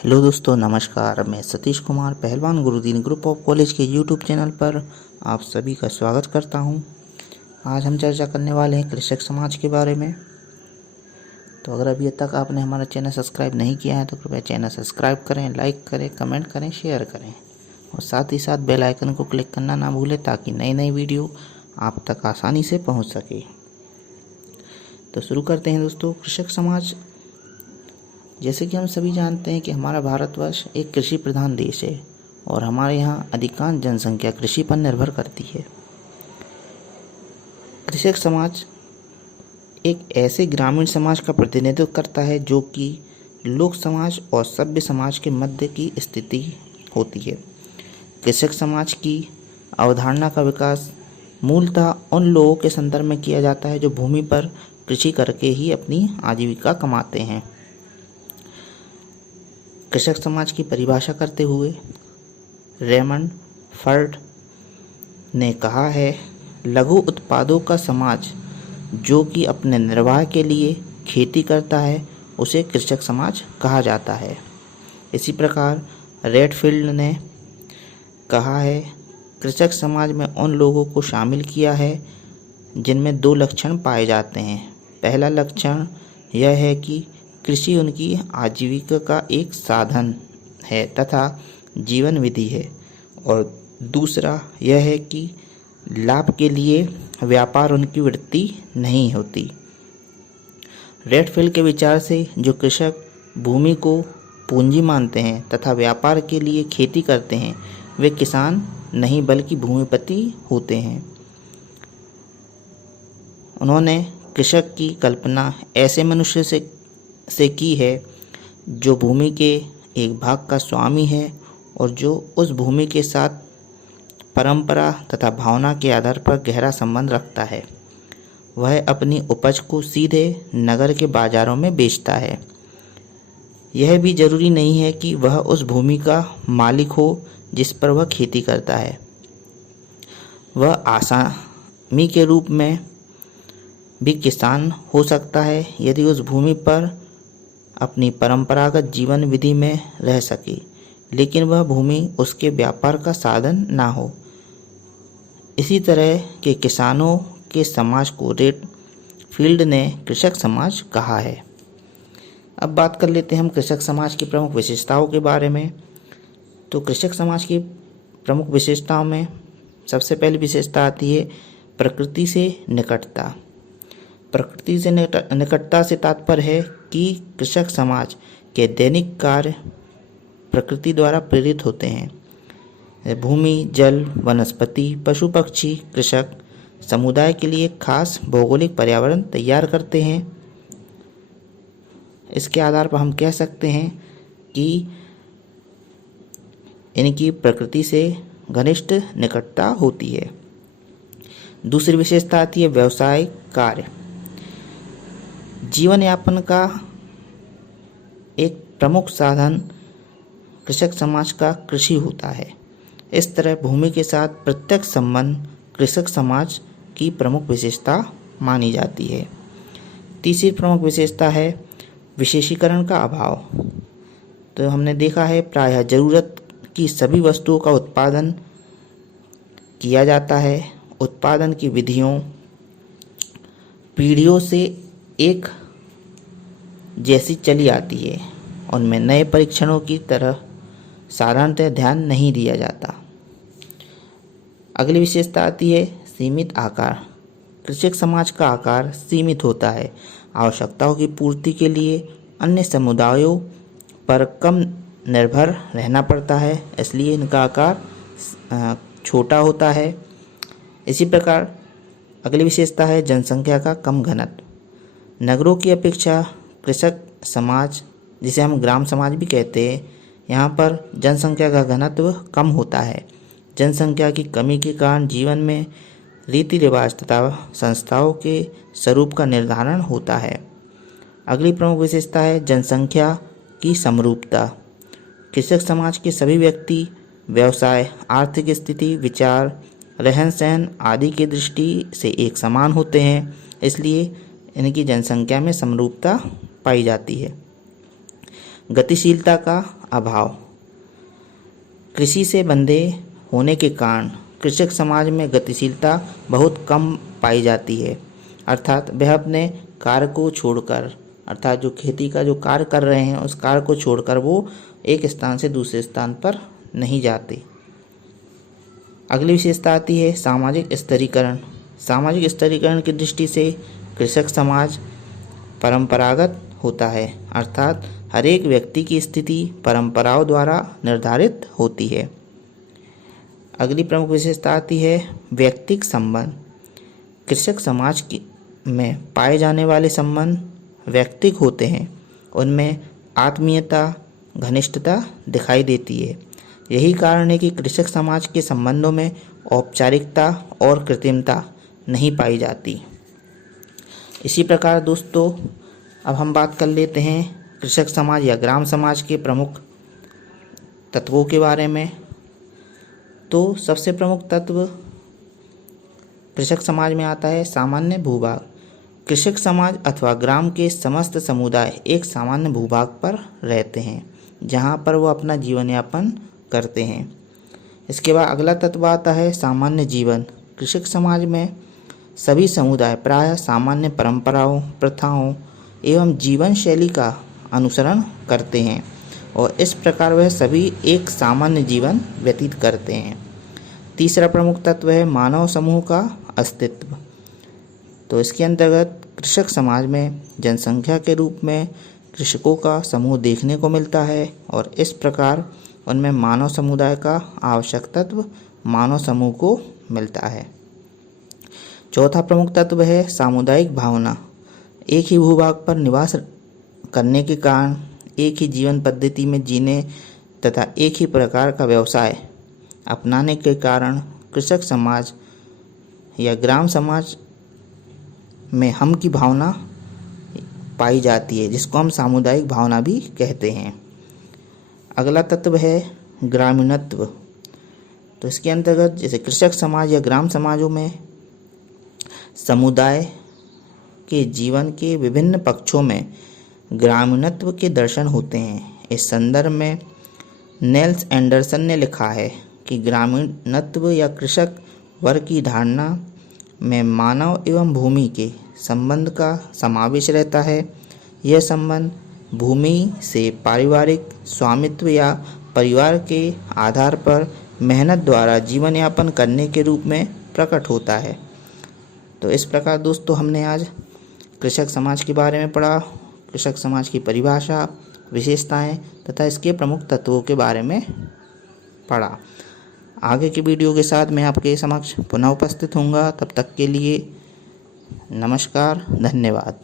Hello दोस्तों, नमस्कार। मैं सतीश कुमार पहलवान गुरुदीन ग्रुप ऑफ कॉलेज के यूट्यूब चैनल पर आप सभी का स्वागत करता हूं। आज हम चर्चा करने वाले हैं कृषक समाज के बारे में। तो अगर अभी तक आपने हमारा चैनल सब्सक्राइब नहीं किया है तो कृपया चैनल सब्सक्राइब करें, लाइक करें, कमेंट करें, शेयर करें और साथ ही साथ बेल आइकन को क्लिक करना ना भूलें ताकि नई नई वीडियो आप तक आसानी से पहुँच सके। तो शुरू करते हैं दोस्तों। कृषक समाज, जैसे कि हम सभी जानते हैं कि हमारा भारतवर्ष एक कृषि प्रधान देश है और हमारे यहाँ अधिकांश जनसंख्या कृषि पर निर्भर करती है। कृषक समाज एक ऐसे ग्रामीण समाज का प्रतिनिधित्व करता है जो कि लोक समाज और सभ्य समाज के मध्य की स्थिति होती है। कृषक समाज की अवधारणा का विकास मूलतः उन लोगों के संदर्भ में किया जाता है जो भूमि पर कृषि करके ही अपनी आजीविका कमाते हैं। कृषक समाज की परिभाषा करते हुए रेमंड फर्ड ने कहा है, लघु उत्पादों का समाज जो कि अपने निर्वाह के लिए खेती करता है उसे कृषक समाज कहा जाता है। इसी प्रकार रेडफील्ड ने कहा है, कृषक समाज में उन लोगों को शामिल किया है जिनमें दो लक्षण पाए जाते हैं। पहला लक्षण यह है कि कृषि उनकी आजीविका का एक साधन है तथा जीवन विधि है, और दूसरा यह है कि लाभ के लिए व्यापार उनकी वृत्ति नहीं होती। रेडफील्ड के विचार से जो कृषक भूमि को पूंजी मानते हैं तथा व्यापार के लिए खेती करते हैं वे किसान नहीं बल्कि भूमिपति होते हैं। उन्होंने कृषक की कल्पना ऐसे मनुष्य से की है जो भूमि के एक भाग का स्वामी है और जो उस भूमि के साथ परंपरा तथा भावना के आधार पर गहरा संबंध रखता है। वह अपनी उपज को सीधे नगर के बाजारों में बेचता है। यह भी जरूरी नहीं है कि वह उस भूमि का मालिक हो जिस पर वह खेती करता है। वह आसामी के रूप में भी किसान हो सकता है यदि उस भूमि पर अपनी परंपरागत जीवन विधि में रह सके, लेकिन वह भूमि उसके व्यापार का साधन ना हो। इसी तरह के किसानों के समाज को रेडफील्ड ने कृषक समाज कहा है। अब बात कर लेते हैं हम कृषक समाज की प्रमुख विशेषताओं के बारे में। तो कृषक समाज की प्रमुख विशेषताओं में सबसे पहली विशेषता आती है प्रकृति से निकटता। प्रकृति से निकटता से तात्पर्य है कि कृषक समाज के दैनिक कार्य प्रकृति द्वारा प्रेरित होते हैं। भूमि, जल, वनस्पति, पशु पक्षी कृषक समुदाय के लिए खास भौगोलिक पर्यावरण तैयार करते हैं। इसके आधार पर हम कह सकते हैं कि इनकी प्रकृति से घनिष्ठ निकटता होती है। दूसरी विशेषता आती है व्यवसाय कार्य। जीवन यापन का एक प्रमुख साधन कृषक समाज का कृषि होता है। इस तरह भूमि के साथ प्रत्यक्ष संबंध कृषक समाज की प्रमुख विशेषता मानी जाती है। तीसरी प्रमुख विशेषता है विशेषीकरण का अभाव। तो हमने देखा है प्रायः जरूरत की सभी वस्तुओं का उत्पादन किया जाता है। उत्पादन की विधियों पीढ़ियों से एक जैसी चली आती है। उनमें नए परीक्षणों की तरह साधारणतः ध्यान नहीं दिया जाता। अगली विशेषता आती है सीमित आकार। कृषक समाज का आकार सीमित होता है। आवश्यकताओं की पूर्ति के लिए अन्य समुदायों पर कम निर्भर रहना पड़ता है, इसलिए इनका आकार छोटा होता है। इसी प्रकार अगली विशेषता है जनसंख्या का कम घनत्व। नगरों की अपेक्षा कृषक समाज, जिसे हम ग्राम समाज भी कहते हैं, यहाँ पर जनसंख्या का घनत्व कम होता है। जनसंख्या की कमी के कारण जीवन में रीति रिवाज तथा संस्थाओं के स्वरूप का निर्धारण होता है। अगली प्रमुख विशेषता है जनसंख्या की समरूपता। कृषक समाज के सभी व्यक्ति व्यवसाय, आर्थिक स्थिति, विचार, रहन सहन आदि की दृष्टि से एक समान होते हैं, इसलिए इनकी जनसंख्या में समरूपता पाई जाती है। गतिशीलता का अभाव। कृषि से बंधे होने के कारण कृषक समाज में गतिशीलता बहुत कम पाई जाती है, अर्थात वह अपने कार्य को छोड़कर, अर्थात जो खेती का जो कार्य कर रहे हैं उस कार्य को छोड़कर वो एक स्थान से दूसरे स्थान पर नहीं जाते। अगली विशेषता आती है सामाजिक स्तरीकरण। सामाजिक स्तरीकरण की दृष्टि से कृषक समाज परंपरागत होता है, अर्थात हर एक व्यक्ति की स्थिति परंपराओं द्वारा निर्धारित होती है। अगली प्रमुख विशेषता आती है व्यक्तिक संबंध। कृषक समाज में पाए जाने वाले संबंध व्यक्तिक होते हैं, उनमें आत्मीयता, घनिष्ठता दिखाई देती है। यही कारण है कि कृषक समाज के संबंधों में औपचारिकता और कृत्रिमता नहीं पाई जाती। इसी प्रकार दोस्तों, अब हम बात कर लेते हैं कृषक समाज या ग्राम समाज के प्रमुख तत्वों के बारे में। तो सबसे प्रमुख तत्व कृषक समाज में आता है सामान्य भूभाग। कृषक समाज अथवा ग्राम के समस्त समुदाय एक सामान्य भूभाग पर रहते हैं, जहाँ पर वो अपना जीवन यापन करते हैं। इसके बाद अगला तत्व आता है सामान्य जीवन। कृषक समाज में सभी समुदाय प्रायः सामान्य परंपराओं, प्रथाओं एवं जीवन शैली का अनुसरण करते हैं और इस प्रकार वह सभी एक सामान्य जीवन व्यतीत करते हैं। तीसरा प्रमुख तत्व है मानव समूह का अस्तित्व। तो इसके अंतर्गत कृषक समाज में जनसंख्या के रूप में कृषकों का समूह देखने को मिलता है और इस प्रकार उनमें मानव समुदाय का आवश्यक तत्व मानव समूह को मिलता है। चौथा प्रमुख तत्व है सामुदायिक भावना। एक ही भूभाग पर निवास करने के कारण एक ही जीवन पद्धति में जीने तथा एक ही प्रकार का व्यवसाय अपनाने के कारण कृषक समाज या ग्राम समाज में हम की भावना पाई जाती है, जिसको हम सामुदायिक भावना भी कहते हैं। अगला तत्व है ग्रामीणत्व। तो इसके अंतर्गत जैसे कृषक समाज या ग्राम समाजों में समुदाय के जीवन के विभिन्न पक्षों में ग्रामीणत्व के दर्शन होते हैं। इस संदर्भ में नेल्स एंडरसन ने लिखा है कि ग्रामीणत्व या कृषक वर्ग की धारणा में मानव एवं भूमि के संबंध का समावेश रहता है। यह संबंध भूमि से पारिवारिक स्वामित्व या परिवार के आधार पर मेहनत द्वारा जीवन यापन करने के रूप में प्रकट होता है। तो इस प्रकार दोस्तों हमने आज कृषक समाज के बारे में पढ़ा, कृषक समाज की परिभाषा, विशेषताएं तथा इसके प्रमुख तत्वों के बारे में पढ़ा। आगे की वीडियो के साथ मैं आपके समक्ष पुनः उपस्थित होऊंगा। तब तक के लिए नमस्कार, धन्यवाद।